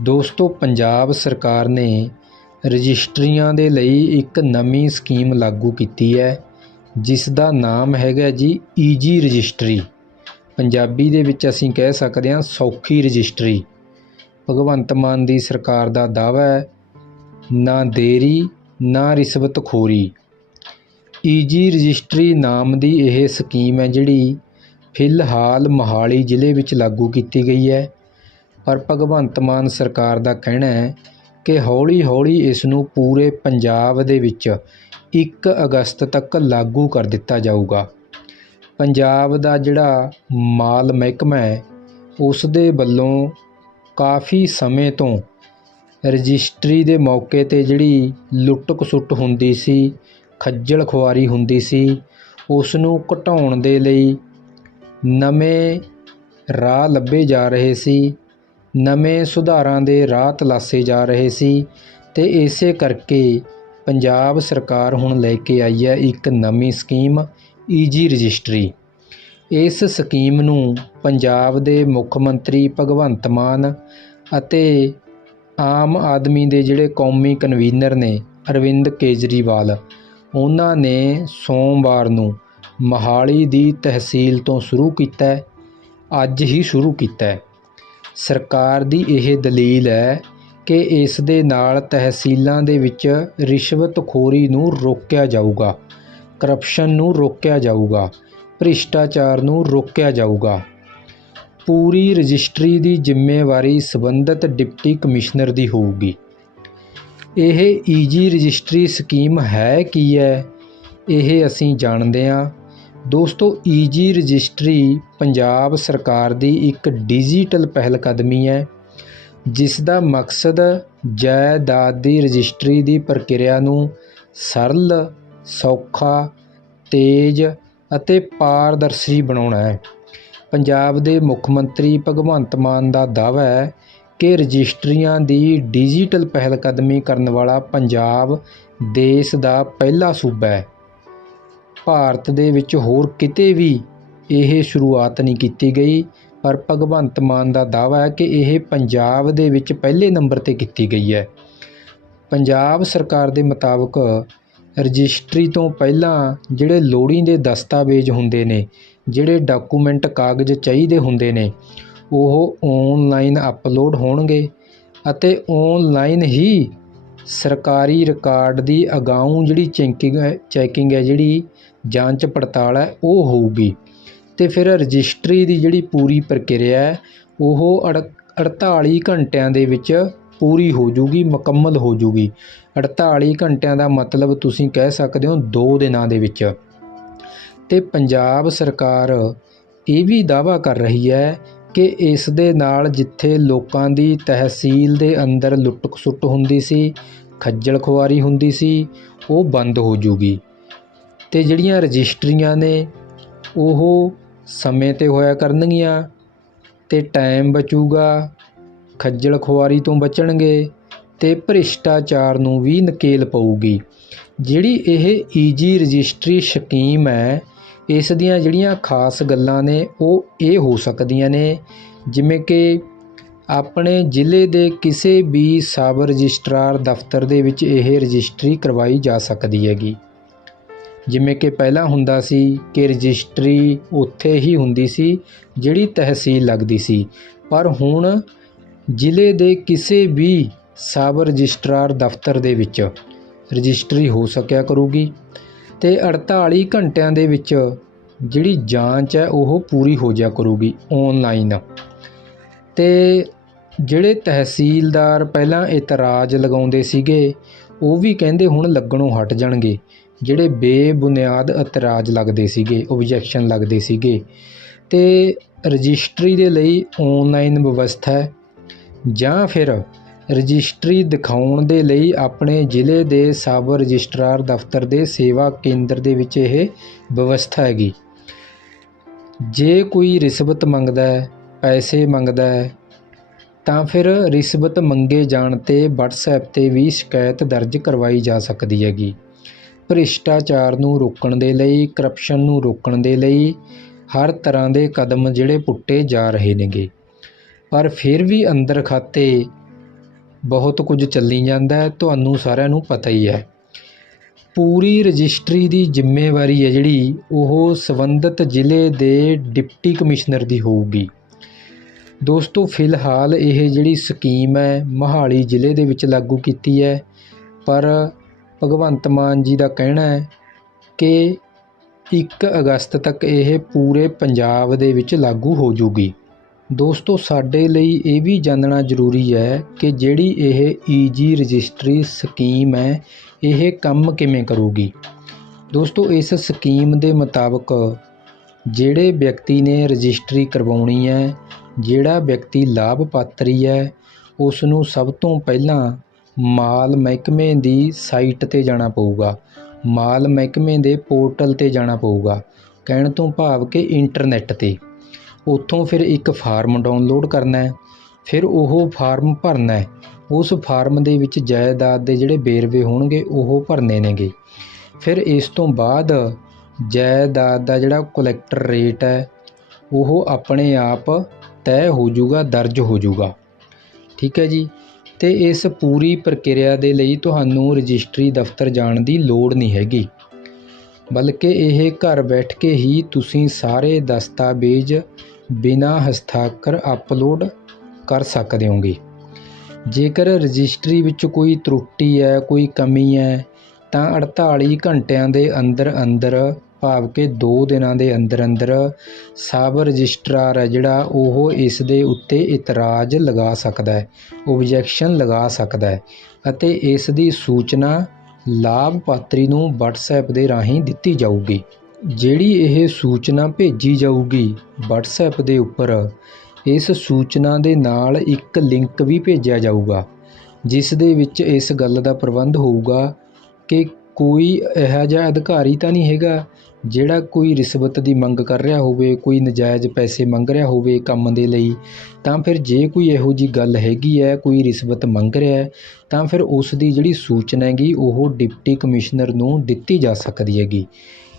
ਦੋਸਤੋ, ਪੰਜਾਬ ਸਰਕਾਰ ਨੇ ਰਜਿਸਟਰੀਆਂ ਦੇ ਲਈ ਇੱਕ ਨਵੀਂ ਸਕੀਮ ਲਾਗੂ ਕੀਤੀ ਹੈ, ਜਿਸ ਦਾ ਨਾਮ ਹੈਗਾ ਜੀ ਈਜੀ ਰਜਿਸਟਰੀ। ਪੰਜਾਬੀ ਦੇ ਵਿੱਚ ਅਸੀਂ ਕਹਿ ਸਕਦੇ ਹਾਂ ਸੌਖੀ ਰਜਿਸਟਰੀ। ਭਗਵੰਤ ਮਾਨ ਦੀ ਸਰਕਾਰ ਦਾ ਦਾਅਵਾ ਹੈ, ਨਾ ਦੇਰੀ, ਨਾ ਰਿਸ਼ਵਤਖੋਰੀ। ਈਜੀ ਰਜਿਸਟਰੀ ਨਾਮ ਦੀ ਇਹ ਸਕੀਮ ਹੈ ਜਿਹੜੀ ਫਿਲਹਾਲ ਮੋਹਾਲੀ ਜ਼ਿਲ੍ਹੇ ਵਿੱਚ ਲਾਗੂ ਕੀਤੀ ਗਈ ਹੈ। ਪਰ ਭਗਵੰਤ ਮਾਨ ਸਰਕਾਰ ਦਾ ਕਹਿਣਾ ਹੈ ਕਿ ਹੌਲੀ ਹੌਲੀ ਇਸ ਨੂੰ ਪੂਰੇ ਪੰਜਾਬ ਦੇ ਵਿੱਚ 1 ਅਗਸਤ ਤੱਕ ਲਾਗੂ ਕਰ ਦਿੱਤਾ ਜਾਊਗਾ। ਪੰਜਾਬ ਦਾ ਜਿਹੜਾ ਮਾਲ ਮਹਿਕਮਾ ਹੈ ਉਸ ਦੇ ਵੱਲੋਂ ਕਾਫੀ ਸਮੇਂ ਤੋਂ ਰਜਿਸਟਰੀ ਦੇ ਮੌਕੇ 'ਤੇ ਜਿਹੜੀ ਲੁੱਟ ਖਸੁੱਟ ਹੁੰਦੀ ਸੀ ਖੱਜਲ ਖੁਆਰੀ ਹੁੰਦੀ ਸੀ ਉਸ ਨੂੰ ਘਟਾਉਣ ਦੇ ਲਈ ਨਵੇਂ ਰਾਹ ਲੱਭੇ ਜਾ ਰਹੇ ਸੀ। ਨਵੇਂ ਸੁਧਾਰਾਂ ਦੇ ਰਾਹ ਤਲਾਸ਼ੇ ਜਾ ਰਹੇ ਸੀ ਤੇ ਇਸੇ ਕਰਕੇ ਪੰਜਾਬ ਸਰਕਾਰ ਹੁਣ ਲੈ ਕੇ ਆਈ ਹੈ ਇੱਕ ਨਵੀਂ ਸਕੀਮ, ਈਜੀ ਰਜਿਸਟਰੀ। ਇਸ ਸਕੀਮ ਨੂੰ ਪੰਜਾਬ ਦੇ ਮੁੱਖ ਮੰਤਰੀ ਭਗਵੰਤ ਮਾਨ ਅਤੇ ਆਮ ਆਦਮੀ ਦੇ ਜਿਹੜੇ ਕੌਮੀ ਕਨਵੀਨਰ ਨੇ ਅਰਵਿੰਦ ਕੇਜਰੀਵਾਲ, ਉਹਨਾਂ ਨੇ ਸੋਮਵਾਰ ਨੂੰ ਮੋਹਾਲੀ ਦੀ ਤਹਿਸੀਲ ਤੋਂ ਸ਼ੁਰੂ ਕੀਤਾ ਅੱਜ ਹੀ ਸ਼ੁਰੂ ਕੀਤਾ ਸਰਕਾਰ ਦੀ ਇਹ ਦਲੀਲ ਹੈ ਕਿ ਇਸ ਦੇ ਨਾਲ ਤਹਿਸੀਲਾਂ ਦੇ ਵਿੱਚ ਰਿਸ਼ਵਤਖੋਰੀ ਨੂੰ ਰੋਕਿਆ ਜਾਊਗਾ ਕਰਪਸ਼ਨ ਨੂੰ ਰੋਕਿਆ ਜਾਊਗਾ, ਭ੍ਰਿਸ਼ਟਾਚਾਰ ਨੂੰ ਰੋਕਿਆ ਜਾਊਗਾ। ਪੂਰੀ ਰਜਿਸਟਰੀ ਦੀ ਜ਼ਿੰਮੇਵਾਰੀ ਸੰਬੰਧਿਤ ਡਿਪਟੀ ਕਮਿਸ਼ਨਰ ਦੀ ਹੋਊਗੀ। ਇਹ ਈਜੀ ਰਜਿਸਟਰੀ ਸਕੀਮ ਹੈ ਕੀ ਹੈ? ਇਹ ਅਸੀਂ ਜਾਣਦੇ ਹਾਂ। ਦੋਸਤੋ ਈਜੀ ਰਜਿਸਟਰੀ ਪੰਜਾਬ ਸਰਕਾਰ ਦੀ ਇੱਕ ਡਿਜੀਟਲ ਪਹਿਲਕਦਮੀ ਹੈ, ਜਿਸ ਦਾ ਮਕਸਦ ਜਾਇਦਾਦ ਦੀ ਰਜਿਸਟਰੀ ਦੀ ਪ੍ਰਕਿਰਿਆ ਨੂੰ ਸਰਲ, ਸੌਖਾ, ਤੇਜ਼ ਅਤੇ ਪਾਰਦਰਸ਼ੀ ਬਣਾਉਣਾ ਹੈ। ਪੰਜਾਬ ਦੇ ਮੁੱਖ ਮੰਤਰੀ ਭਗਵੰਤ ਮਾਨ ਦਾ ਦਾਅਵਾ ਹੈ ਕਿ ਰਜਿਸਟਰੀਆਂ ਦੀ ਡਿਜੀਟਲ ਪਹਿਲਕਦਮੀ ਕਰਨ ਵਾਲਾ ਪੰਜਾਬ ਦੇਸ਼ ਦਾ ਪਹਿਲਾ ਸੂਬਾ ਹੈ। ਭਾਰਤ ਦੇ ਵਿੱਚ ਹੋਰ ਕਿਤੇ ਵੀ ਇਹ ਸ਼ੁਰੂਆਤ ਨਹੀਂ ਕੀਤੀ ਗਈ, ਪਰ ਭਗਵੰਤ ਮਾਨ ਦਾ ਦਾਅਵਾ ਹੈ ਕਿ ਇਹ ਪੰਜਾਬ ਦੇ ਵਿੱਚ ਪਹਿਲੇ ਨੰਬਰ ਤੇ ਕੀਤੀ ਗਈ ਹੈ। ਪੰਜਾਬ ਸਰਕਾਰ ਦੇ ਮੁਤਾਬਕ ਰਜਿਸਟਰੀ ਤੋਂ ਪਹਿਲਾਂ ਜਿਹੜੇ ਲੋੜੀਂਦੇ ਦਸਤਾਵੇਜ਼ ਹੁੰਦੇ ਨੇ, ਜਿਹੜੇ ਡਾਕੂਮੈਂਟ ਕਾਗਜ਼ ਚਾਹੀਦੇ ਹੁੰਦੇ ਨੇ, ਉਹ ਆਨਲਾਈਨ ਅਪਲੋਡ ਹੋਣਗੇ ਅਤੇ ਆਨਲਾਈਨ ਹੀ ਸਰਕਾਰੀ ਰਿਕਾਰਡ ਦੀ ਅਗਾਊਂ ਜਿਹੜੀ ਚੈਕਿੰਗ ਹੈ ਚੈਕਿੰਗ ਹੈ ਜਿਹੜੀ ਜਾਂਚ ਪੜਤਾਲ ਹੈ, ਉਹ ਹੋਊਗੀ। ਤੇ ਫਿਰ ਰਜਿਸਟਰੀ ਦੀ ਜਿਹੜੀ ਪੂਰੀ ਪ੍ਰਕਿਰਿਆ ਹੈ, ਉਹ 48 ਘੰਟਿਆਂ ਦੇ ਵਿੱਚ ਪੂਰੀ ਹੋ ਜੂਗੀ ਮੁਕੰਮਲ ਹੋ ਜੂਗੀ 48 ਘੰਟਿਆਂ ਦਾ ਮਤਲਬ ਤੁਸੀਂ ਕਹਿ ਸਕਦੇ ਹੋ 2 ਦਿਨਾਂ ਦੇ ਵਿੱਚ। ਤੇ ਪੰਜਾਬ ਸਰਕਾਰ ਇਹ ਵੀ ਦਾਅਵਾ ਕਰ ਰਹੀ ਹੈ ਕਿ ਇਸ ਦੇ ਨਾਲ ਜਿੱਥੇ ਲੋਕਾਂ ਦੀ ਤਹਿਸੀਲ ਦੇ ਅੰਦਰ ਲੁੱਟ ਖਸੁੱਟ ਹੁੰਦੀ ਸੀ ਖੱਜਲ ਖੁਆਰੀ ਹੁੰਦੀ ਸੀ, ਉਹ ਬੰਦ ਹੋ ਜੂਗੀ। ਤੇ ਜਿਹੜੀਆਂ ਰਜਿਸਟਰੀਆਂ ਨੇ, ਉਹ ਸਮੇਂ ਤੇ ਹੋਇਆ ਕਰਨਗੀਆਂ। ਤੇ ਟਾਈਮ ਬਚੂਗਾ, ਖੱਜਲ ਖੁਆਰੀ ਤੋਂ ਬਚਣਗੇ, ਤੇ ਭ੍ਰਿਸ਼ਟਾਚਾਰ ਨੂੰ ਵੀ ਨਕੇਲ ਪਊਗੀ। ਜਿਹੜੀ ਇਹ ਈਜੀ ਰਜਿਸਟਰੀ ਸਕੀਮ ਹੈ, ਇਸ ਦੀਆਂ ਜਿਹੜੀਆਂ ਖਾਸ ਗੱਲਾਂ ਨੇ, ਉਹ ਇਹ ਹੋ ਸਕਦੀਆਂ ਨੇ, ਜਿਵੇਂ ਕਿ ਆਪਣੇ ਜ਼ਿਲ੍ਹੇ ਦੇ ਕਿਸੇ ਵੀ ਸਬ ਰਜਿਸਟਰਾਰ ਦਫ਼ਤਰ ਦੇ ਵਿੱਚ ਇਹ ਰਜਿਸਟਰੀ ਕਰਵਾਈ ਜਾ ਸਕਦੀ ਹੈਗੀ। ਜਿਵੇਂ ਕਿ ਪਹਿਲਾਂ ਹੁੰਦਾ ਸੀ ਕਿ ਰਜਿਸਟਰੀ ਉੱਥੇ ਹੀ ਹੁੰਦੀ ਸੀ ਜਿਹੜੀ ਤਹਿਸੀਲ ਲੱਗਦੀ ਸੀ। ਪਰ ਹੁਣ ਜ਼ਿਲ੍ਹੇ ਦੇ ਕਿਸੇ ਵੀ ਸਬ ਰਜਿਸਟਰਾਰ ਦਫ਼ਤਰ ਦੇ ਵਿੱਚ ਰਜਿਸਟਰੀ ਹੋ ਸਕਿਆ ਕਰੂਗੀ ਤੇ 48 ਘੰਟਿਆਂ ਦੇ ਵਿੱਚ ਜਿਹੜੀ ਜਾਂਚ ਹੈ ਉਹ ਪੂਰੀ ਹੋ ਜਾ ਕਰੂਗੀ ਆਨਲਾਈਨ ਤੇ ਜਿਹੜੇ ਤਹਿਸੀਲਦਾਰ ਪਹਿਲਾਂ ਇਤਰਾਜ਼ ਲਗਾਉਂਦੇ ਸੀਗੇ, ਉਹ ਵੀ ਕਹਿੰਦੇ ਹੁਣ ਲੱਗਣੋਂ ਹਟ ਜਾਣਗੇ। ਜਿਹੜੇ ਬੇਬੁਨਿਆਦ ਇਤਰਾਜ਼ ਲੱਗਦੇ ਸੀਗੇ ਓਬਜੈਕਸ਼ਨ ਲੱਗਦੇ ਸੀਗੇ। ਤੇ ਰਜਿਸਟਰੀ ਦੇ ਲਈ ਆਨਲਾਈਨ ਵਿਵਸਥਾ ਹੈ। ਜਾਂ ਫਿਰ ਰਜਿਸਟਰੀ ਦਿਖਾਉਣ ਦੇ ਲਈ ਆਪਣੇ ਜ਼ਿਲ੍ਹੇ ਦੇ ਸਬ ਰਜਿਸਟਰਾਰ ਦਫ਼ਤਰ ਦੇ ਸੇਵਾ ਕੇਂਦਰ ਦੇ ਵਿੱਚ ਇਹ ਵਿਵਸਥਾ ਹੈਗੀ। ਜੇ ਕੋਈ ਰਿਸ਼ਵਤ ਮੰਗਦਾ ਹੈ, ਪੈਸੇ ਮੰਗਦਾ ਹੈ ਤਾਂ ਫਿਰ ਰਿਸ਼ਵਤ ਮੰਗੇ ਜਾਣ ਤੇ WhatsApp ਤੇ ਵੀ ਸ਼ਿਕਾਇਤ ਦਰਜ ਕਰਵਾਈ ਜਾ ਸਕਦੀ ਹੈਗੀ। ਭ੍ਰਿਸ਼ਟਾਚਾਰ ਨੂੰ ਰੋਕਣ ਦੇ ਲਈ ਕਰਪਸ਼ਨ ਨੂੰ ਰੋਕਣ ਦੇ ਲਈ ਹਰ ਤਰ੍ਹਾਂ ਦੇ ਕਦਮ ਜਿਹੜੇ ਪੁੱਟੇ ਜਾ ਰਹੇ ਨੇਗੇ। ਪਰ ਫਿਰ ਵੀ ਅੰਦਰ ਖਾਤੇ ਬਹੁਤ ਕੁਝ ਚੱਲੀ ਜਾਂਦਾ ਤੁਹਾਨੂੰ ਸਾਰਿਆਂ ਨੂੰ ਪਤਾ ਹੀ ਹੈ। ਪੂਰੀ ਰਜਿਸਟਰੀ ਦੀ ਜ਼ਿੰਮੇਵਾਰੀ ਹੈ ਜਿਹੜੀ, ਉਹ ਸੰਬੰਧਿਤ ਜ਼ਿਲ੍ਹੇ ਦੇ ਡਿਪਟੀ ਕਮਿਸ਼ਨਰ ਦੀ ਹੋਊਗੀ। ਦੋਸਤੋ, ਫਿਲਹਾਲ ਇਹ ਜਿਹੜੀ ਸਕੀਮ ਹੈ, ਮੋਹਾਲੀ ਜ਼ਿਲ੍ਹੇ ਦੇ ਵਿੱਚ ਲਾਗੂ ਕੀਤੀ ਹੈ। ਪਰ ਭਗਵੰਤ ਮਾਨ ਜੀ ਦਾ ਕਹਿਣਾ ਹੈ ਕਿ 1 ਅਗਸਤ ਤੱਕ ਇਹ ਪੂਰੇ ਪੰਜਾਬ ਦੇ ਵਿੱਚ ਲਾਗੂ ਹੋ ਜੂਗੀ ਦੋਸਤੋ, ਸਾਡੇ ਲਈ ਇਹ ਵੀ ਜਾਣਨਾ ਜ਼ਰੂਰੀ ਹੈ ਕਿ ਜਿਹੜੀ ਇਹ ਈਜੀ ਰਜਿਸਟਰੀ ਸਕੀਮ ਹੈ, ਇਹ ਕੰਮ ਕਿਵੇਂ ਕਰੂਗੀ। ਦੋਸਤੋ, ਇਸ ਸਕੀਮ ਦੇ ਮੁਤਾਬਕ ਜਿਹੜੇ ਵਿਅਕਤੀ ਨੇ ਰਜਿਸਟਰੀ ਕਰਵਾਉਣੀ ਹੈ, ਜਿਹੜਾ ਵਿਅਕਤੀ ਲਾਭਪਾਤਰੀ ਹੈ ਉਸ ਨੂੰ ਸਭ ਤੋਂ ਪਹਿਲਾਂ ਮਾਲ ਮਹਿਕਮੇ ਦੀ ਸਾਈਟ 'ਤੇ ਜਾਣਾ ਪਊਗਾ। ਮਾਲ ਮਹਿਕਮੇ ਦੇ ਪੋਰਟਲ 'ਤੇ ਜਾਣਾ ਪਊਗਾ, ਕਹਿਣ ਤੋਂ ਭਾਵ ਕਿ ਇੰਟਰਨੈੱਟ 'ਤੇ। ਉੱਥੋਂ ਫਿਰ ਇੱਕ ਫਾਰਮ ਡਾਊਨਲੋਡ ਕਰਨਾ ਹੈ, ਫਿਰ ਉਹ ਫਾਰਮ ਭਰਨਾ ਹੈ। ਉਸ ਫਾਰਮ ਦੇ ਵਿੱਚ ਜਾਇਦਾਦ ਦੇ ਜਿਹੜੇ ਵੇਰਵੇ ਹੋਣਗੇ, ਉਹ ਭਰਨੇ ਨੇਗੇ। ਫਿਰ ਇਸ ਤੋਂ ਬਾਅਦ ਜਾਇਦਾਦ ਦਾ ਜਿਹੜਾ ਕਲੈਕਟਰ ਰੇਟ ਹੈ, ਉਹ ਆਪਣੇ ਆਪ ਤੈਅ ਹੋ ਜਾਊਗਾ, ਦਰਜ ਹੋ ਜਾਊਗਾ। ਠੀਕ ਹੈ ਜੀ? ਅਤੇ ਇਸ ਪੂਰੀ ਪ੍ਰਕਿਰਿਆ ਦੇ ਲਈ ਤੁਹਾਨੂੰ ਰਜਿਸਟਰੀ ਦਫ਼ਤਰ ਜਾਣ ਦੀ ਲੋੜ ਨਹੀਂ ਹੈਗੀ। ਬਲਕਿ ਇਹ ਘਰ ਬੈਠ ਕੇ ਹੀ ਤੁਸੀਂ ਸਾਰੇ ਦਸਤਾਵੇਜ਼ ਬਿਨਾਂ ਹਸਤਾਖਰ ਅਪਲੋਡ ਕਰ ਸਕਦੇ ਹੋਗੇ। ਜੇਕਰ ਰਜਿਸਟਰੀ ਵਿੱਚ ਕੋਈ ਤਰੁੱਟੀ ਹੈ, ਕੋਈ ਕਮੀ ਹੈ, ਤਾਂ 48 ਘੰਟਿਆਂ ਦੇ ਅੰਦਰ ਅੰਦਰ ਭਾਵ ਕਿ 2 ਦਿਨਾਂ ਦੇ ਅੰਦਰ ਅੰਦਰ ਸਬ ਰਜਿਸਟਰਾਰ ਹੈ ਜਿਹੜਾ ਉਹ ਇਸ ਦੇ ਉੱਤੇ ਇਤਰਾਜ਼ ਲਗਾ ਸਕਦਾ ਹੈ ਓਬਜੈਕਸ਼ਨ ਲਗਾ ਸਕਦਾ ਹੈ ਅਤੇ ਇਸ ਦੀ ਸੂਚਨਾ ਲਾਭਪਾਤਰੀ ਨੂੰ WhatsApp ਦੇ ਰਾਹੀਂ ਦਿੱਤੀ ਜਾਊਗੀ। ਜਿਹੜੀ ਇਹ ਸੂਚਨਾ ਭੇਜੀ ਜਾਊਗੀ WhatsApp ਦੇ ਉੱਪਰ, ਇਸ ਸੂਚਨਾ ਦੇ ਨਾਲ ਇੱਕ ਲਿੰਕ ਵੀ ਭੇਜਿਆ ਜਾਊਗਾ, ਜਿਸ ਦੇ ਵਿੱਚ ਇਸ ਗੱਲ ਦਾ ਪ੍ਰਬੰਧ ਹੋਊਗਾ ਕਿ ਕੋਈ ਇਹੋ ਜਿਹਾ ਅਧਿਕਾਰੀ ਤਾਂ ਨਹੀਂ ਹੈਗਾ ਜਿਹੜਾ ਕੋਈ ਰਿਸ਼ਵਤ ਦੀ ਮੰਗ ਕਰ ਰਿਹਾ ਹੋਵੇ, ਕੋਈ ਨਜਾਇਜ਼ ਪੈਸੇ ਮੰਗ ਰਿਹਾ ਹੋਵੇ ਕੰਮ ਦੇ ਲਈ, ਤਾਂ ਫਿਰ ਜੇ ਕੋਈ ਇਹੋ ਜੀ ਗੱਲ ਹੈਗੀ ਹੈ, ਕੋਈ ਰਿਸ਼ਵਤ ਮੰਗ ਰਿਹਾ ਤਾਂ ਫਿਰ ਉਸ ਦੀ ਜਿਹੜੀ ਸੂਚਨਾ ਹੈਗੀ, ਉਹ ਡਿਪਟੀ ਕਮਿਸ਼ਨਰ ਨੂੰ ਦਿੱਤੀ ਜਾ ਸਕਦੀ ਹੈਗੀ।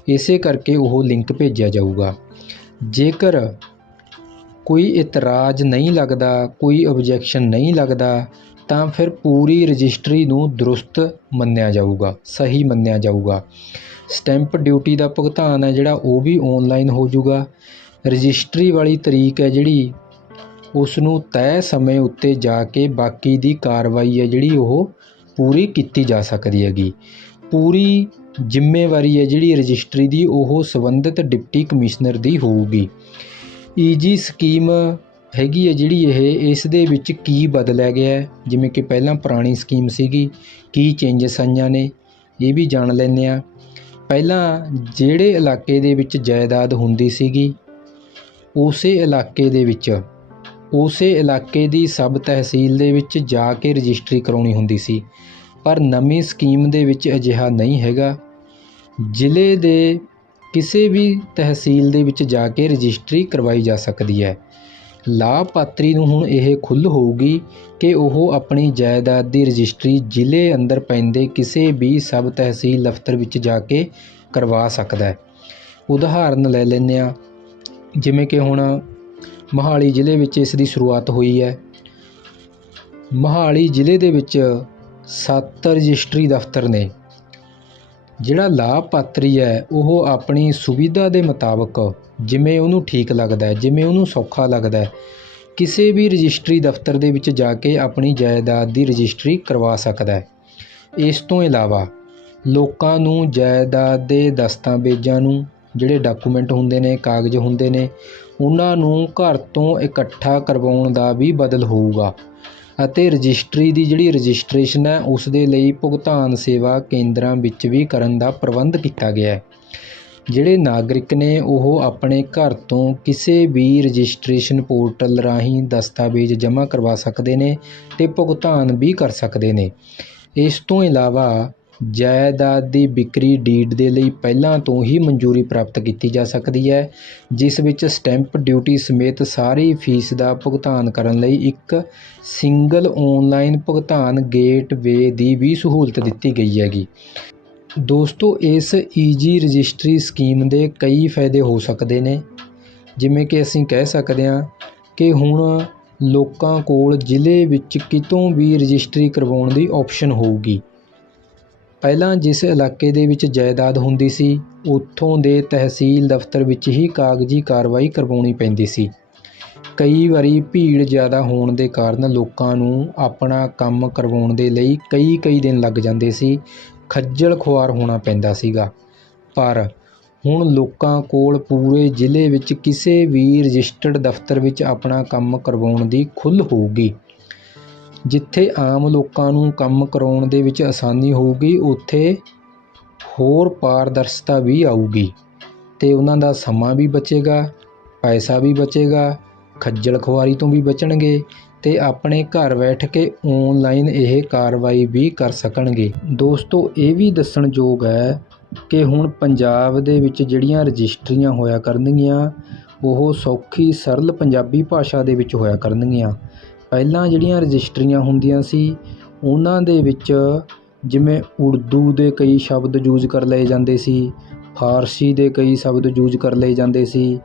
ਇਸੇ ਕਰਕੇ ਉਹ ਲਿੰਕ ਭੇਜਿਆ ਜਾਊਗਾ। ਜੇਕਰ ਕੋਈ ਇਤਰਾਜ਼ ਨਹੀਂ ਲੱਗਦਾ, ਕੋਈ ਓਬਜੈਕਸ਼ਨ ਨਹੀਂ ਲੱਗਦਾ ਤਾਂ ਫਿਰ ਪੂਰੀ ਰਜਿਸਟਰੀ ਨੂੰ ਦਰੁਸਤ ਮੰਨਿਆ ਜਾਊਗਾ, ਸਹੀ ਮੰਨਿਆ ਜਾਊਗਾ। ਸਟੈਂਪ ਡਿਊਟੀ ਦਾ ਭੁਗਤਾਨ ਹੈ ਜਿਹੜਾ, ਉਹ ਵੀ ਔਨਲਾਈਨ ਹੋ ਜਾਊਗਾ। ਰਜਿਸਟਰੀ ਵਾਲੀ ਤਰੀਕ ਹੈ ਜਿਹੜੀ, ਉਸ ਨੂੰ ਤੈਅ ਸਮੇਂ ਉੱਤੇ ਜਾ ਕੇ ਬਾਕੀ ਦੀ ਕਾਰਵਾਈ ਹੈ ਜਿਹੜੀ, ਉਹ ਪੂਰੀ ਕੀਤੀ ਜਾ ਸਕਦੀ ਹੈਗੀ। ਪੂਰੀ ਜ਼ਿੰਮੇਵਾਰੀ ਹੈ ਜਿਹੜੀ ਰਜਿਸਟਰੀ ਦੀ, ਉਹ ਸੰਬੰਧਿਤ ਡਿਪਟੀ ਕਮਿਸ਼ਨਰ ਦੀ ਹੋਊਗੀ। ਈਜੀ ਸਕੀਮ ਹੈਗੀ ਹੈ ਜਿਹੜੀ ਇਹ, ਇਸ ਦੇ ਵਿੱਚ ਕੀ ਬਦਲਿਆ ਗਿਆ ਜਿਵੇਂ ਕਿ ਪਹਿਲਾਂ ਪੁਰਾਣੀ ਸਕੀਮ ਸੀਗੀ, ਕੀ ਚੇਂਜਸ ਆਈਆਂ ਨੇ? ਇਹ ਵੀ ਜਾਣ ਲੈਂਦੇ ਆ ਪਹਿਲਾਂ ਜਿਹੜੇ ਇਲਾਕੇ ਦੇ ਵਿੱਚ ਜਾਇਦਾਦ ਹੁੰਦੀ ਸੀਗੀ, ਉਸੇ ਇਲਾਕੇ ਦੇ ਵਿੱਚ, ਉਸੇ ਇਲਾਕੇ ਦੀ ਸਬ ਤਹਿਸੀਲ ਦੇ ਵਿੱਚ ਜਾ ਕੇ ਰਜਿਸਟਰੀ ਕਰਾਉਣੀ ਹੁੰਦੀ ਸੀ। ਪਰ ਨਵੀਂ ਸਕੀਮ ਦੇ ਵਿੱਚ ਅਜਿਹਾ ਨਹੀਂ ਹੈਗਾ। ਜ਼ਿਲ੍ਹੇ ਦੇ ਕਿਸੇ ਵੀ ਤਹਿਸੀਲ ਦੇ ਵਿੱਚ ਜਾ ਕੇ ਰਜਿਸਟਰੀ ਕਰਵਾਈ ਜਾ ਸਕਦੀ ਹੈ। ਲਾਭਪਾਤਰੀ ਨੂੰ ਹੁਣ ਇਹ ਖੁੱਲ੍ਹ ਹੋਊਗੀ ਕਿ ਉਹ ਆਪਣੀ ਜਾਇਦਾਦ ਦੀ ਰਜਿਸਟਰੀ ਜ਼ਿਲ੍ਹੇ ਅੰਦਰ ਪੈਂਦੇ ਕਿਸੇ ਵੀ ਸਬ ਤਹਿਸੀਲ ਦਫ਼ਤਰ ਵਿੱਚ ਜਾ ਕੇ ਕਰਵਾ ਸਕਦਾ ਹੈ। ਉਦਾਹਰਨ ਲੈ ਲੈਂਦੇ ਹਾਂ। ਜਿਵੇਂ ਕਿ ਹੁਣ ਮੋਹਾਲੀ ਜ਼ਿਲ੍ਹੇ ਵਿੱਚ ਇਸ ਦੀ ਸ਼ੁਰੂਆਤ ਹੋਈ ਹੈ। ਮੋਹਾਲੀ ਜ਼ਿਲ੍ਹੇ ਦੇ ਵਿੱਚ ਸੱਤ ਰਜਿਸਟਰੀ ਦਫ਼ਤਰ ਨੇ। ਜਿਹੜਾ ਲਾਭਪਾਤਰੀ ਹੈ, ਉਹ ਆਪਣੀ ਸੁਵਿਧਾ ਦੇ ਮੁਤਾਬਕ ਜਿਵੇਂ ਉਹਨੂੰ ਠੀਕ ਲੱਗਦਾ ਜਿਵੇਂ ਉਹਨੂੰ ਸੌਖਾ ਲੱਗਦਾ ਕਿਸੇ ਵੀ ਰਜਿਸਟਰੀ ਦਫ਼ਤਰ ਦੇ ਵਿੱਚ ਜਾ ਕੇ ਆਪਣੀ ਜਾਇਦਾਦ ਦੀ ਰਜਿਸਟਰੀ ਕਰਵਾ ਸਕਦਾ ਹੈ। ਇਸ ਤੋਂ ਇਲਾਵਾ ਲੋਕਾਂ ਨੂੰ ਜਾਇਦਾਦ ਦੇ ਦਸਤਾਵੇਜ਼ਾਂ ਨੂੰ ਜਿਹੜੇ ਡਾਕੂਮੈਂਟ ਹੁੰਦੇ ਨੇ, ਕਾਗਜ਼ ਹੁੰਦੇ ਨੇ, ਉਹਨਾਂ ਨੂੰ ਘਰ ਤੋਂ ਇਕੱਠਾ ਕਰਵਾਉਣ ਦਾ ਵੀ ਬਦਲ ਹੋਊਗਾ ਅਤੇ ਰਜਿਸਟਰੀ ਦੀ ਜਿਹੜੀ ਰਜਿਸਟ੍ਰੇਸ਼ਨ ਹੈ, ਉਸ ਦੇ ਲਈ ਭੁਗਤਾਨ ਸੇਵਾ ਕੇਂਦਰਾਂ ਵਿੱਚ ਵੀ ਕਰਨ ਦਾ ਪ੍ਰਬੰਧ ਕੀਤਾ ਗਿਆ ਹੈ। ਜਿਹੜੇ ਨਾਗਰਿਕ ਨੇ ਉਹ ਆਪਣੇ ਘਰ ਤੋਂ ਕਿਸੇ ਵੀ ਰਜਿਸਟਰੇਸ਼ਨ ਪੋਰਟਲ ਰਾਹੀਂ ਦਸਤਾਵੇਜ਼ ਜਮ੍ਹਾਂ ਕਰਵਾ ਸਕਦੇ ਨੇ ਅਤੇ ਭੁਗਤਾਨ ਵੀ ਕਰ ਸਕਦੇ ਨੇ। ਇਸ ਤੋਂ ਇਲਾਵਾ ਜਾਇਦਾਦ ਦੀ ਵਿਕਰੀ ਡੀਡ ਦੇ ਲਈ ਪਹਿਲਾਂ ਤੋਂ ਹੀ ਮਨਜ਼ੂਰੀ ਪ੍ਰਾਪਤ ਕੀਤੀ ਜਾ ਸਕਦੀ ਹੈ, ਜਿਸ ਵਿੱਚ ਸਟੈਂਪ ਡਿਊਟੀ ਸਮੇਤ ਸਾਰੀ ਫੀਸ ਦਾ ਭੁਗਤਾਨ ਕਰਨ ਲਈ ਇੱਕ ਸਿੰਗਲ ਔਨਲਾਈਨ ਭੁਗਤਾਨ ਗੇਟਵੇ ਦੀ ਵੀ ਸਹੂਲਤ ਦਿੱਤੀ ਗਈ ਹੈਗੀ। ਦੋਸਤੋ, ਇਸ ਈਜੀ ਰਜਿਸਟਰੀ ਸਕੀਮ ਦੇ ਕਈ ਫਾਇਦੇ ਹੋ ਸਕਦੇ ਨੇ। ਜਿਵੇਂ ਕਿ ਅਸੀਂ ਕਹਿ ਸਕਦੇ ਹਾਂ ਕਿ ਹੁਣ ਲੋਕਾਂ ਕੋਲ ਜ਼ਿਲ੍ਹੇ ਵਿੱਚ ਕਿਤੋਂ ਵੀ ਰਜਿਸਟਰੀ ਕਰਵਾਉਣ ਦੀ ਆਪਸ਼ਨ ਹੋਊਗੀ। ਪਹਿਲਾਂ ਜਿਸ ਇਲਾਕੇ ਦੇ ਵਿੱਚ ਜਾਇਦਾਦ ਹੁੰਦੀ ਸੀ, ਉੱਥੋਂ ਦੇ ਤਹਿਸੀਲ ਦਫ਼ਤਰ ਵਿੱਚ ਹੀ ਕਾਗਜ਼ੀ ਕਾਰਵਾਈ ਕਰਵਾਉਣੀ ਪੈਂਦੀ ਸੀ। ਕਈ ਵਾਰੀ ਭੀੜ ਜ਼ਿਆਦਾ ਹੋਣ ਦੇ ਕਾਰਨ ਲੋਕਾਂ ਨੂੰ ਆਪਣਾ ਕੰਮ ਕਰਵਾਉਣ ਦੇ ਲਈ ਕਈ ਕਈ ਦਿਨ ਲੱਗ ਜਾਂਦੇ ਸੀ। ਖੱਜਲ ਖੁਆਰ ਹੋਣਾ ਪੈਂਦਾ ਸੀਗਾ। ਪਰ ਹੁਣ ਲੋਕਾਂ ਕੋਲ ਪੂਰੇ ਜ਼ਿਲ੍ਹੇ ਵਿੱਚ ਕਿਸੇ ਵੀ ਰਜਿਸਟਰਡ ਦਫ਼ਤਰ ਵਿੱਚ ਆਪਣਾ ਕੰਮ ਕਰਵਾਉਣ ਦੀ ਖੁੱਲ੍ਹ ਹੋਊਗੀ। ਜਿੱਥੇ ਆਮ ਲੋਕਾਂ ਨੂੰ ਕੰਮ ਕਰਾਉਣ ਦੇ ਵਿੱਚ ਆਸਾਨੀ ਹੋਊਗੀ, ਉੱਥੇ ਹੋਰ ਪਾਰਦਰਸ਼ਤਾ ਵੀ ਆਊਗੀ ਅਤੇ ਉਹਨਾਂ ਦਾ ਸਮਾਂ ਵੀ ਬਚੇਗਾ, ਪੈਸਾ ਵੀ ਬਚੇਗਾ, ਖੱਜਲ ਖੁਆਰੀ ਤੋਂ ਵੀ ਬਚਣਗੇ ਅਤੇ ਆਪਣੇ ਘਰ ਬੈਠ ਕੇ ਔਨਲਾਈਨ ਇਹ ਕਾਰਵਾਈ ਵੀ ਕਰ ਸਕਣਗੇ। ਦੋਸਤੋ, ਇਹ ਵੀ ਦੱਸਣਯੋਗ ਹੈ ਕਿ ਹੁਣ ਪੰਜਾਬ ਦੇ ਵਿੱਚ ਜਿਹੜੀਆਂ ਰਜਿਸਟਰੀਆਂ ਹੋਇਆ ਕਰਨਗੀਆਂ, ਉਹ ਸੌਖੀ, ਸਰਲ ਪੰਜਾਬੀ ਭਾਸ਼ਾ ਦੇ ਵਿੱਚ ਹੋਇਆ ਕਰਨਗੀਆਂ। ਪਹਿਲਾਂ ਜਿਹੜੀਆਂ ਰਜਿਸਟਰੀਆਂ ਹੁੰਦੀਆਂ ਸੀ, ਉਹਨਾਂ ਦੇ ਵਿੱਚ ਜਿਵੇਂ ਉਰਦੂ ਦੇ ਕਈ ਸ਼ਬਦ ਯੂਜ਼ ਕਰ ਲਏ ਜਾਂਦੇ ਸੀ ਫਾਰਸੀ ਦੇ ਕਈ ਸ਼ਬਦ ਯੂਜ਼ ਕਰ ਲਏ ਜਾਂਦੇ ਸੀ।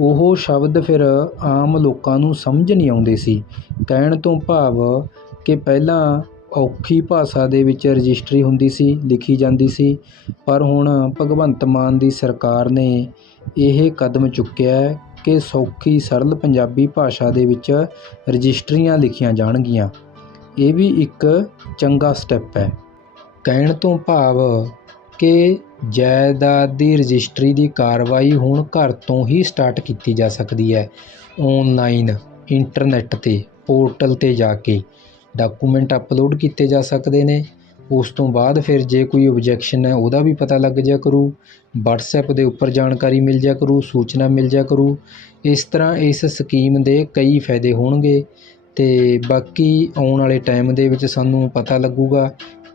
ਉਹ ਸ਼ਬਦ ਫਿਰ ਆਮ ਲੋਕਾਂ ਨੂੰ ਸਮਝ ਨਹੀਂ ਆਉਂਦੇ ਸੀ। ਕਹਿਣ ਤੋਂ ਭਾਵ ਕਿ ਪਹਿਲਾਂ ਔਖੀ ਭਾਸ਼ਾ ਦੇ ਵਿੱਚ ਰਜਿਸਟਰੀ ਹੁੰਦੀ ਸੀ, ਲਿਖੀ ਜਾਂਦੀ ਸੀ। ਪਰ ਹੁਣ ਭਗਵੰਤ ਮਾਨ ਦੀ ਸਰਕਾਰ ਨੇ ਇਹ ਕਦਮ ਚੁੱਕਿਆ ਕਿ ਸੌਖੀ, ਸਰਲ ਪੰਜਾਬੀ ਭਾਸ਼ਾ ਦੇ ਵਿੱਚ ਰਜਿਸਟਰੀਆਂ ਲਿਖੀਆਂ ਜਾਣਗੀਆਂ। ਇਹ ਵੀ ਇੱਕ ਚੰਗਾ ਸਟੈਪ ਹੈ। ਕਹਿਣ ਤੋਂ ਭਾਵ ਕਿ ਜਾਇਦਾਦ ਦੀ ਰਜਿਸਟਰੀ ਦੀ ਕਾਰਵਾਈ ਹੁਣ ਘਰ ਤੋਂ ਹੀ ਸਟਾਰਟ ਕੀਤੀ ਜਾ ਸਕਦੀ ਹੈ। ਔਨਲਾਈਨ ਇੰਟਰਨੈੱਟ 'ਤੇ ਪੋਰਟਲ 'ਤੇ ਜਾ ਕੇ ਡਾਕੂਮੈਂਟ ਅਪਲੋਡ ਕੀਤੇ ਜਾ ਸਕਦੇ ਨੇ। ਉਸ ਤੋਂ ਬਾਅਦ ਫਿਰ ਜੇ ਕੋਈ ਓਬਜੈਕਸ਼ਨ ਹੈ, ਉਹਦਾ ਵੀ ਪਤਾ ਲੱਗ ਜਾ ਕਰੂ। ਵਟਸਐਪ ਦੇ ਉੱਪਰ ਜਾਣਕਾਰੀ ਮਿਲ ਜਾ ਕਰੂ, ਸੂਚਨਾ ਮਿਲ ਜਾ ਕਰੂ। ਇਸ ਤਰ੍ਹਾਂ ਇਸ ਸਕੀਮ ਦੇ ਕਈ ਫਾਇਦੇ ਹੋਣਗੇ ਅਤੇ ਬਾਕੀ ਆਉਣ ਵਾਲੇ ਟਾਈਮ ਦੇ ਵਿੱਚ ਸਾਨੂੰ ਪਤਾ ਲੱਗੂਗਾ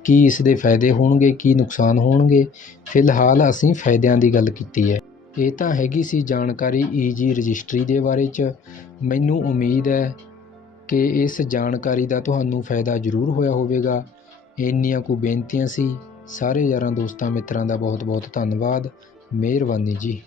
ਕੀ ਇਸ ਦੇ ਫਾਇਦੇ ਹੋਣਗੇ, ਕੀ ਨੁਕਸਾਨ ਹੋਣਗੇ। ਫਿਲਹਾਲ ਅਸੀਂ ਫਾਇਦਿਆਂ ਦੀ ਗੱਲ ਕੀਤੀ ਹੈ। ਇਹ ਤਾਂ ਹੈਗੀ ਸੀ ਜਾਣਕਾਰੀ ਈਜੀ ਰਜਿਸਟਰੀ ਦੇ ਬਾਰੇ 'ਚ। ਮੈਨੂੰ ਉਮੀਦ ਹੈ ਕਿ ਇਸ ਜਾਣਕਾਰੀ ਦਾ ਤੁਹਾਨੂੰ ਫਾਇਦਾ ਜ਼ਰੂਰ ਹੋਇਆ ਹੋਵੇਗਾ। ਇੰਨੀਆਂ ਕੁ ਬੇਨਤੀਆਂ ਸੀ। ਸਾਰੇ ਯਾਰਾਂ ਦੋਸਤਾਂ ਮਿੱਤਰਾਂ ਦਾ ਬਹੁਤ ਬਹੁਤ ਧੰਨਵਾਦ। ਮਿਹਰਬਾਨੀ ਜੀ।